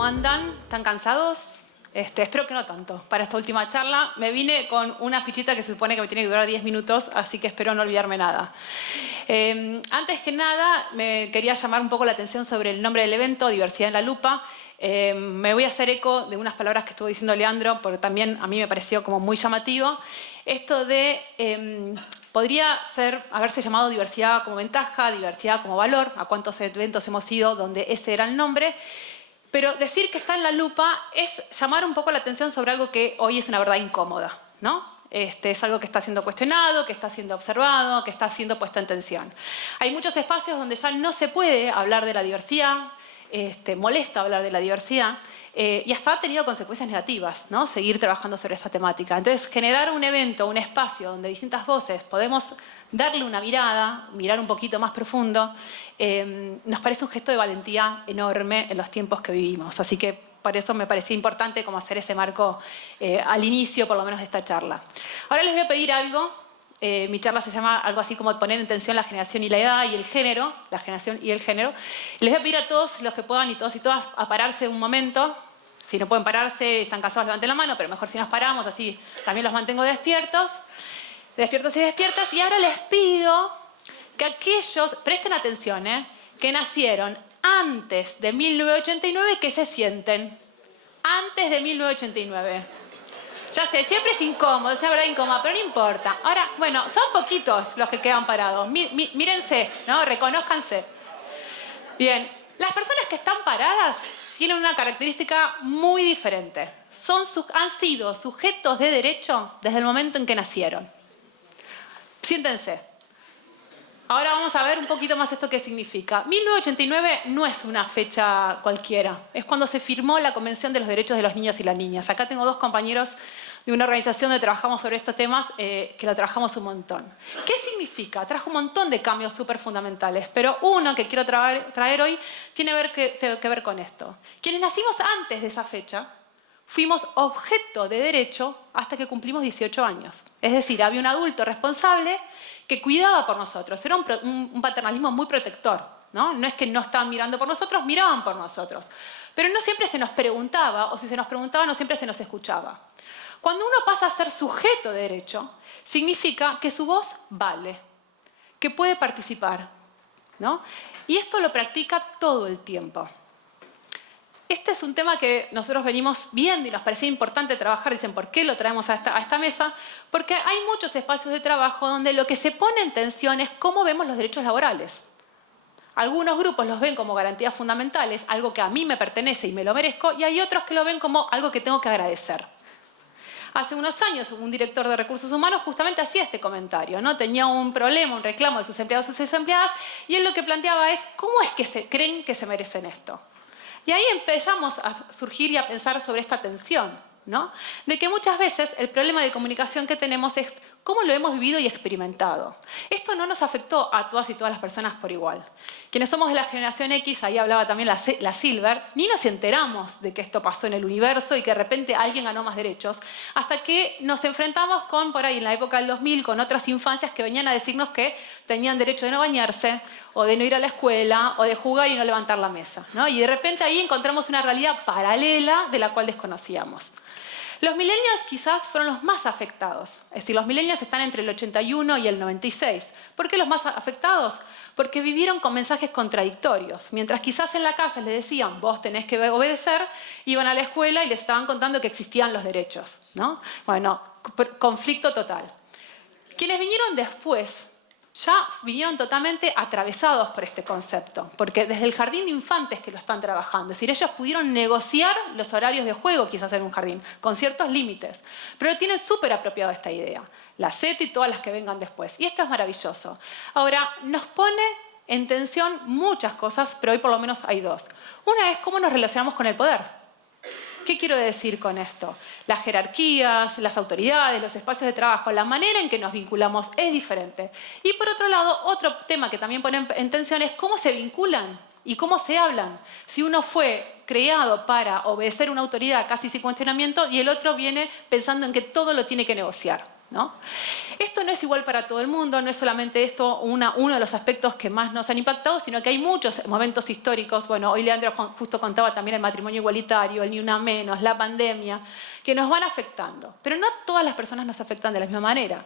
¿Cómo andan? ¿Están cansados? Espero que no tanto. Para esta última charla me vine con una fichita que se supone que me tiene que durar 10 minutos, así que espero no olvidarme nada. Antes que nada, me quería llamar un poco la atención sobre el nombre del evento, Diversidad en la Lupa. Me voy a hacer eco de unas palabras que estuvo diciendo Leandro, porque también a mí me pareció como muy llamativo. Esto de... podría haberse llamado diversidad como ventaja, diversidad como valor, a cuántos eventos hemos ido donde ese era el nombre. Pero decir que está en la lupa es llamar un poco la atención sobre algo que hoy es una verdad incómoda, ¿no? Es algo que está siendo cuestionado, que está siendo observado, que está siendo puesto en tensión. Hay muchos espacios donde ya no se puede hablar de la diversidad, molesta hablar de la diversidad, y hasta ha tenido consecuencias negativas, ¿no? Seguir trabajando sobre esta temática. Entonces, generar un evento, un espacio donde distintas voces podemos darle una mirada, mirar un poquito más profundo, nos parece un gesto de valentía enorme en los tiempos que vivimos. Así que por eso me parecía importante como hacer ese marco al inicio, por lo menos, de esta charla. Ahora les voy a pedir algo. Mi charla se llama algo así como poner en tensión la generación y la edad y el género, la generación y el género. Les voy a pedir a todos los que puedan y todos y todas a pararse un momento. Si no pueden pararse, están cansados, levanten la mano, pero mejor si nos paramos, así también los mantengo despiertos y despiertas. Y ahora les pido que aquellos, presten atención, que nacieron antes de 1989, que se sienten. Antes de 1989. Ya sé, siempre es incómodo, es una verdad incómoda, pero no importa. Ahora, bueno, son poquitos los que quedan parados. Mírense, ¿no? Reconózcanse. Bien, las personas que están paradas tienen una característica muy diferente. Han sido sujetos de derecho desde el momento en que nacieron. Siéntense. Ahora vamos a ver un poquito más esto qué significa. 1989 no es una fecha cualquiera. Es cuando se firmó la Convención de los Derechos de los Niños y las Niñas. Acá tengo dos compañeros de una organización donde trabajamos sobre estos temas, que lo trabajamos un montón. ¿Qué significa? Trajo un montón de cambios súper fundamentales, pero uno que quiero traer hoy tiene que ver con esto. Quienes nacimos antes de esa fecha, fuimos objeto de derecho hasta que cumplimos 18 años. Es decir, había un adulto responsable que cuidaba por nosotros. Era un paternalismo muy protector, ¿no? No es que no estaban mirando por nosotros, miraban por nosotros. Pero no siempre se nos preguntaba, o si se nos preguntaba, no siempre se nos escuchaba. Cuando uno pasa a ser sujeto de derecho, significa que su voz vale, que puede participar, ¿no? Y esto lo practica todo el tiempo. Este es un tema que nosotros venimos viendo y nos parecía importante trabajar. Dicen, ¿por qué lo traemos a esta mesa? Porque hay muchos espacios de trabajo donde lo que se pone en tensión es cómo vemos los derechos laborales. Algunos grupos los ven como garantías fundamentales, algo que a mí me pertenece y me lo merezco, y hay otros que lo ven como algo que tengo que agradecer. Hace unos años, un director de recursos humanos justamente hacía este comentario, ¿no? Tenía un problema, un reclamo de sus empleados y sus empleadas, y él lo que planteaba es, ¿cómo es que creen que se merecen esto? Y ahí empezamos a surgir y a pensar sobre esta tensión, ¿no? De que muchas veces el problema de comunicación que tenemos es cómo lo hemos vivido y experimentado. Esto no nos afectó a todas y todas las personas por igual. Quienes somos de la generación X, ahí hablaba también la Silver, ni nos enteramos de que esto pasó en el universo y que de repente alguien ganó más derechos, hasta que nos enfrentamos con, por ahí en la época del 2000, con otras infancias que venían a decirnos que tenían derecho de no bañarse, o de no ir a la escuela, o de jugar y no levantar la mesa, ¿no? Y de repente ahí encontramos una realidad paralela de la cual desconocíamos. Los millennials quizás fueron los más afectados. Es decir, los millennials están entre el 81 y el 96. ¿Por qué los más afectados? Porque vivieron con mensajes contradictorios. Mientras quizás en la casa les decían, vos tenés que obedecer, iban a la escuela y les estaban contando que existían los derechos, ¿no? Bueno, conflicto total. Quienes vinieron después ya vinieron totalmente atravesados por este concepto, porque desde el jardín de infantes que lo están trabajando, es decir, ellos pudieron negociar los horarios de juego quizás en un jardín, con ciertos límites, pero tienen súper apropiado esta idea, la SET y todas las que vengan después, y esto es maravilloso. Ahora, nos pone en tensión muchas cosas, pero hoy por lo menos hay dos. Una es cómo nos relacionamos con el poder. ¿Qué quiero decir con esto? Las jerarquías, las autoridades, los espacios de trabajo, la manera en que nos vinculamos es diferente. Y por otro lado, otro tema que también pone en tensión es cómo se vinculan y cómo se hablan. Si uno fue creado para obedecer una autoridad casi sin cuestionamiento y el otro viene pensando en que todo lo tiene que negociar, ¿no? Esto no es igual para todo el mundo, no es solamente esto uno de los aspectos que más nos han impactado, sino que hay muchos momentos históricos. Bueno, hoy Leandro justo contaba también el matrimonio igualitario, el Ni Una Menos, la pandemia, que nos van afectando. Pero no todas las personas nos afectan de la misma manera.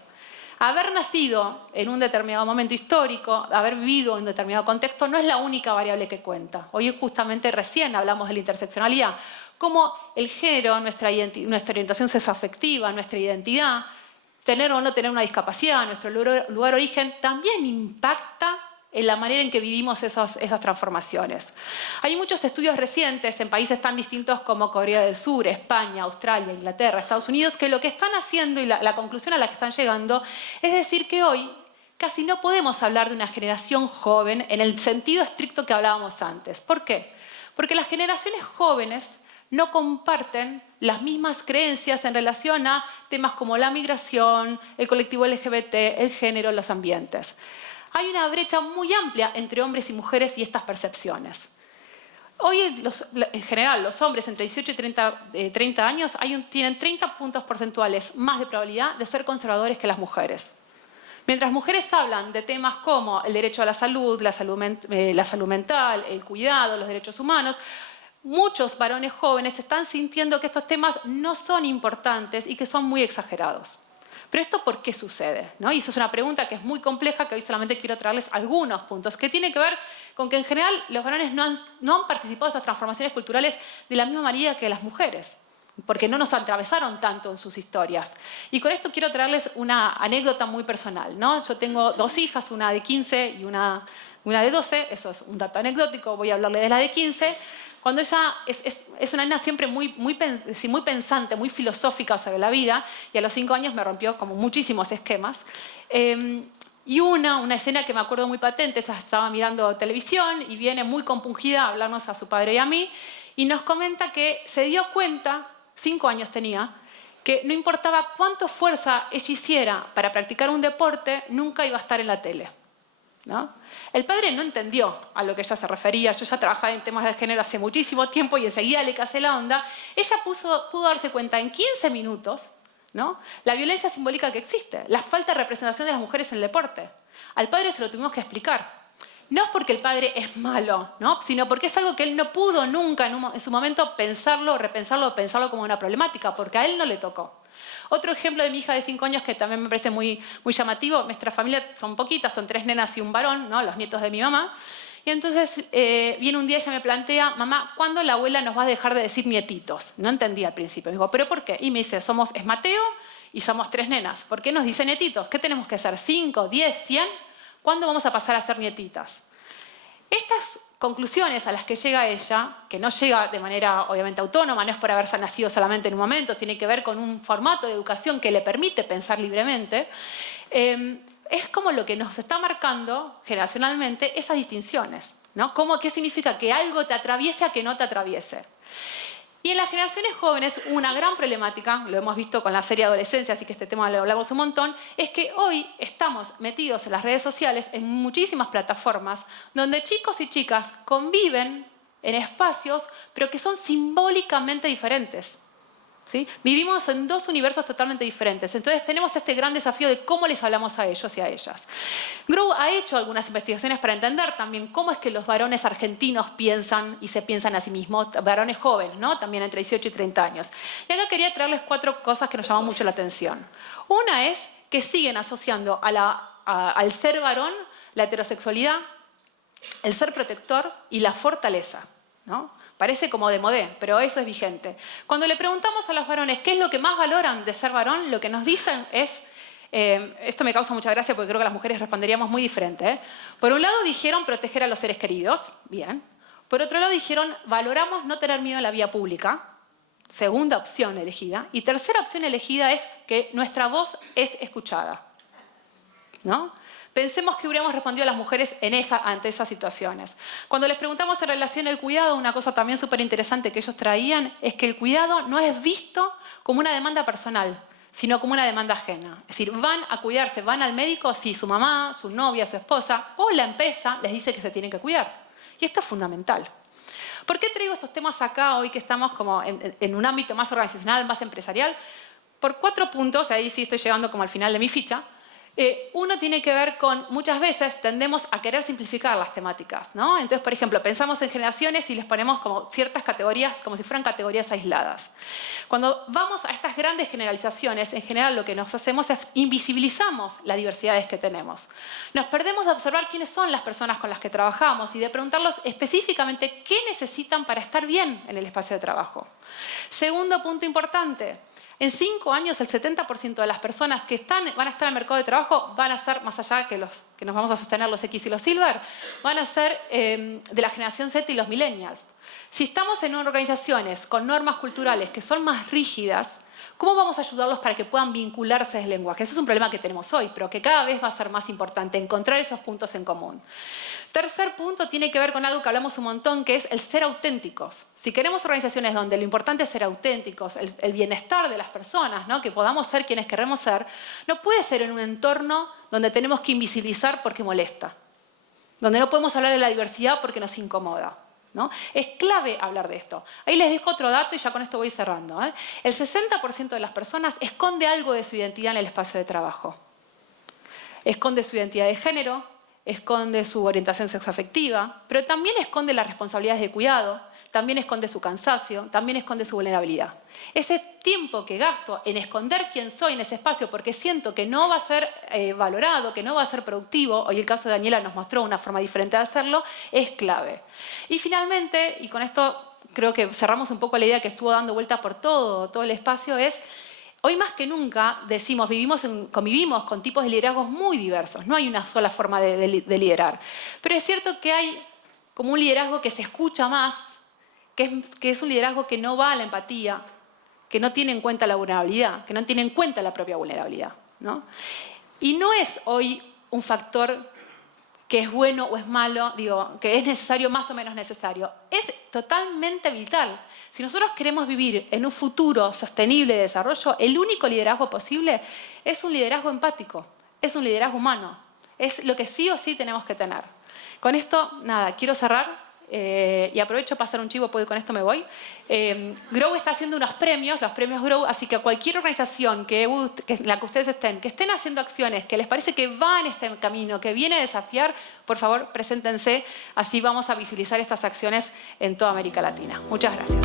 Haber nacido en un determinado momento histórico, haber vivido en un determinado contexto, no es la única variable que cuenta. Hoy justamente recién hablamos de la interseccionalidad, cómo el género, nuestra orientación sexoafectiva, nuestra identidad, tener o no tener una discapacidad, nuestro lugar de origen, también impacta en la manera en que vivimos esas transformaciones. Hay muchos estudios recientes en países tan distintos como Corea del Sur, España, Australia, Inglaterra, Estados Unidos, que lo que están haciendo y la conclusión a la que están llegando es decir que hoy casi no podemos hablar de una generación joven en el sentido estricto que hablábamos antes. ¿Por qué? Porque las generaciones jóvenes no comparten las mismas creencias en relación a temas como la migración, el colectivo LGBT, el género, los ambientes. Hay una brecha muy amplia entre hombres y mujeres y estas percepciones. Hoy, en general, los hombres entre 18 y 30 años tienen 30 puntos porcentuales más de probabilidad de ser conservadores que las mujeres. Mientras mujeres hablan de temas como el derecho a la salud mental, el cuidado, los derechos humanos, muchos varones jóvenes están sintiendo que estos temas no son importantes y que son muy exagerados. Pero ¿esto por qué sucede? ¿No? Y eso es una pregunta que es muy compleja, que hoy solamente quiero traerles algunos puntos, que tiene que ver con que en general los varones no han participado de estas transformaciones culturales de la misma manera que las mujeres, porque no nos atravesaron tanto en sus historias. Y con esto quiero traerles una anécdota muy personal, ¿no? Yo tengo 2 hijas, una de 15 y una de 12, eso es un dato anecdótico, voy a hablarle de la de 15. Cuando ella es una nena siempre muy pensante, muy filosófica sobre la vida, y a los 5 años me rompió como muchísimos esquemas. Y una escena que me acuerdo muy patente, ella estaba mirando televisión y viene muy compungida a hablarnos a su padre y a mí, y nos comenta que se dio cuenta, 5 años tenía, que no importaba cuánta fuerza ella hiciera para practicar un deporte, nunca iba a estar en la tele, ¿no? El padre no entendió a lo que ella se refería. Yo ya trabajaba en temas de género hace muchísimo tiempo y enseguida le casé la onda. Ella pudo darse cuenta en 15 minutos, ¿no?, la violencia simbólica que existe, la falta de representación de las mujeres en el deporte. Al padre se lo tuvimos que explicar. No es porque el padre es malo, ¿no?, sino porque es algo que él no pudo nunca en su momento pensarlo, repensarlo o pensarlo como una problemática, porque a él no le tocó. Otro ejemplo de mi hija de 5 años que también me parece muy llamativo. Nuestra familia son poquitas, son 3 nenas y un varón, ¿no?, los nietos de mi mamá. Y entonces viene un día, ella me plantea: mamá, ¿cuándo la abuela nos va a dejar de decir nietitos? No entendía al principio. Me digo, ¿pero por qué? Y me dice, es Mateo y somos 3 nenas. ¿Por qué nos dice nietitos? ¿Qué tenemos que hacer? ¿5, 10, 100? ¿Cuándo vamos a pasar a ser nietitas? Estas conclusiones a las que llega ella, que no llega de manera obviamente autónoma, no es por haberse nacido solamente en un momento, tiene que ver con un formato de educación que le permite pensar libremente, es como lo que nos está marcando generacionalmente esas distinciones, ¿no? ¿Qué significa que algo te atraviese a que no te atraviese? Y en las generaciones jóvenes, una gran problemática, lo hemos visto con la serie Adolescencia, así que este tema lo hablamos un montón, es que hoy estamos metidos en las redes sociales, en muchísimas plataformas, donde chicos y chicas conviven en espacios, pero que son simbólicamente diferentes, ¿sí? Vivimos en 2 universos totalmente diferentes. Entonces tenemos este gran desafío de cómo les hablamos a ellos y a ellas. Grow ha hecho algunas investigaciones para entender también cómo es que los varones argentinos piensan y se piensan a sí mismos, varones jóvenes, ¿no?, también entre 18 y 30 años. Y acá quería traerles 4 cosas que nos llaman mucho la atención. Una es que siguen asociando al ser varón la heterosexualidad, el ser protector y la fortaleza, ¿no? Parece como de modé, pero eso es vigente. Cuando le preguntamos a los varones qué es lo que más valoran de ser varón, lo que nos dicen es, esto me causa mucha gracia porque creo que las mujeres responderíamos muy diferente, ¿eh? Por un lado dijeron proteger a los seres queridos, bien. Por otro lado dijeron valoramos no tener miedo en la vía pública, segunda opción elegida. Y tercera opción elegida es que nuestra voz es escuchada, ¿no? Pensemos que hubiéramos respondido a las mujeres ante esas situaciones. Cuando les preguntamos en relación al cuidado, una cosa también súper interesante que ellos traían es que el cuidado no es visto como una demanda personal, sino como una demanda ajena. Es decir, van a cuidarse, van al médico si su mamá, su novia, su esposa o la empresa les dice que se tienen que cuidar. Y esto es fundamental. ¿Por qué traigo estos temas acá hoy que estamos como en un ámbito más organizacional, más empresarial? por 4 puntos, ahí sí estoy llegando como al final de mi ficha. Uno tiene que ver con, muchas veces tendemos a querer simplificar las temáticas, ¿no? Entonces, por ejemplo, pensamos en generaciones y les ponemos como ciertas categorías, como si fueran categorías aisladas. Cuando vamos a estas grandes generalizaciones, en general lo que nos hacemos es invisibilizamos las diversidades que tenemos. Nos perdemos de observar quiénes son las personas con las que trabajamos y de preguntarlos específicamente qué necesitan para estar bien en el espacio de trabajo. Segundo punto importante. En 5 años, el 70% de las personas que van a estar en el mercado de trabajo van a ser, más allá que los que nos vamos a sostener los X y los Silver, van a ser de la generación Z y los millennials. Si estamos en organizaciones con normas culturales que son más rígidas, ¿cómo vamos a ayudarlos para que puedan vincularse del lenguaje? Ese es un problema que tenemos hoy, pero que cada vez va a ser más importante, encontrar esos puntos en común. Tercer punto tiene que ver con algo que hablamos un montón, que es el ser auténticos. Si queremos organizaciones donde lo importante es ser auténticos, el bienestar de las personas, ¿no? Que podamos ser quienes queremos ser, no puede ser en un entorno donde tenemos que invisibilizar porque molesta, donde no podemos hablar de la diversidad porque nos incomoda, ¿no? Es clave hablar de esto. Ahí les dejo otro dato y ya con esto voy cerrando, ¿eh? El 60% de las personas esconde algo de su identidad en el espacio de trabajo. Esconde su identidad de género, esconde su orientación sexoafectiva, pero también esconde las responsabilidades de cuidado, también esconde su cansancio, también esconde su vulnerabilidad. Ese tiempo que gasto en esconder quién soy en ese espacio porque siento que no va a ser valorado, que no va a ser productivo, hoy el caso de Daniela nos mostró una forma diferente de hacerlo, es clave. Y finalmente, y con esto creo que cerramos un poco la idea que estuvo dando vuelta por todo el espacio, es hoy más que nunca decimos, convivimos con tipos de liderazgos muy diversos. No hay una sola forma de liderar. Pero es cierto que hay como un liderazgo que se escucha más, que es un liderazgo que no va a la empatía, que no tiene en cuenta la vulnerabilidad, que no tiene en cuenta la propia vulnerabilidad, ¿no? Y no es hoy un factor que es bueno o es malo, digo, que es necesario, más o menos necesario. Es totalmente vital. Si nosotros queremos vivir en un futuro sostenible de desarrollo, el único liderazgo posible es un liderazgo empático, es un liderazgo humano. Es lo que sí o sí tenemos que tener. Con esto, nada, quiero cerrar. Y aprovecho para hacer un chivo, porque con esto me voy. Grow está haciendo unos premios, los premios Grow, así que a cualquier organización en la que ustedes estén, que estén haciendo acciones, que les parece que va en este camino, que viene a desafiar, por favor, preséntense, así vamos a visibilizar estas acciones en toda América Latina. Muchas gracias.